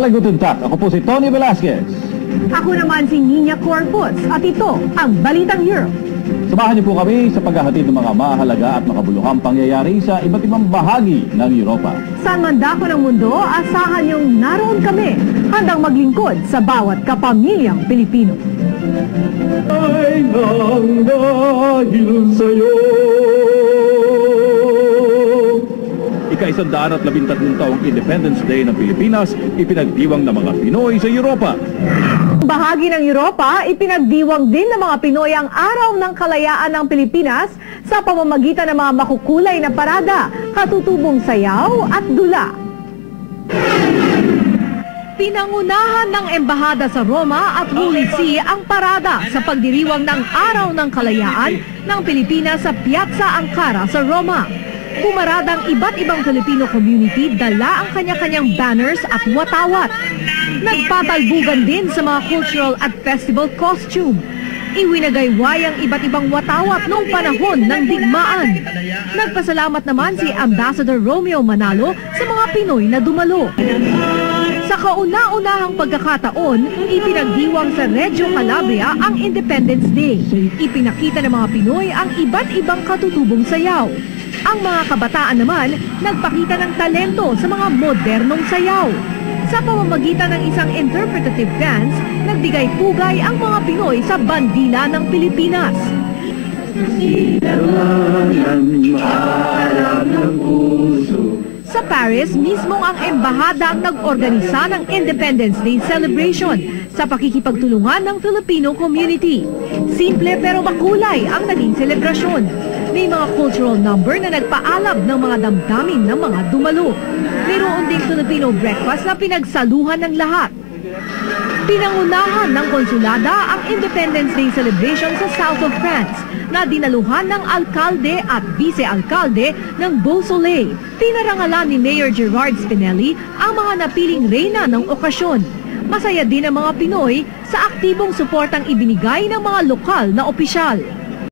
Mapagpalang gutuntak, ako po si Tony Velasquez. Ako naman si Nina Corpus at ito ang Balitang Europe. Samahan niyo po kami sa paghahatid ng mga mahalaga at makabuluhang pangyayari sa iba't ibang bahagi ng Europa. Saan man dako ng mundo, asahan niyong naroon kami, handang maglingkod sa bawat kapamilyang Pilipino. Ay nang dahil sa'yo. Ika-113 taong Independence Day ng Pilipinas, ipinagdiwang ng mga Pinoy sa Europa. Bahagi ng Europa, ipinagdiwang din ng mga Pinoy ang Araw ng Kalayaan ng Pilipinas sa pamamagitan ng mga makukulay na parada, katutubong sayaw at dula. Pinangunahan ng Embahada sa Roma at Holy See ang parada sa pagdiriwang ng Araw ng Kalayaan ng Pilipinas sa Piazza Ankara sa Roma. Pumaradang iba't ibang Filipino community, dala ang kanya-kanyang banners at watawat. Nagpatalbugan din sa mga cultural at festival costume. Iwinagayway ang iba't ibang watawat noong panahon ng digmaan. Nagpasalamat naman si Ambassador Romeo Manalo sa mga Pinoy na dumalo. Sa kauna-unahang pagkakataon, ipinagdiwang sa Reggio Calabria ang Independence Day. Ipinakita ng mga Pinoy ang iba't ibang katutubong sayaw. Ang mga kabataan naman, nagpakita ng talento sa mga modernong sayaw. Sa pamamagitan ng isang interpretative dance, nagbigay pugay ang mga Pinoy sa bandila ng Pilipinas. Sa Paris, mismong ang embahada ang nag-organisa ng Independence Day celebration sa pakikipagtulungan ng Filipino community. Simple pero makulay ang naging selebrasyon. May mga cultural number na nagpaalab ng mga damdamin ng mga dumalo. Mayroon ding Filipino breakfast na pinagsaluhan ng lahat. Pinangunahan ng konsulada ang Independence Day celebration sa South of France na dinaluhan ng alkalde at vice-alkalde ng Beausoleil. Pinarangalan ni Mayor Gerard Spinelli ang mga napiling reyna ng okasyon. Masaya din ang mga Pinoy sa aktibong suportang ibinigay ng mga lokal na opisyal.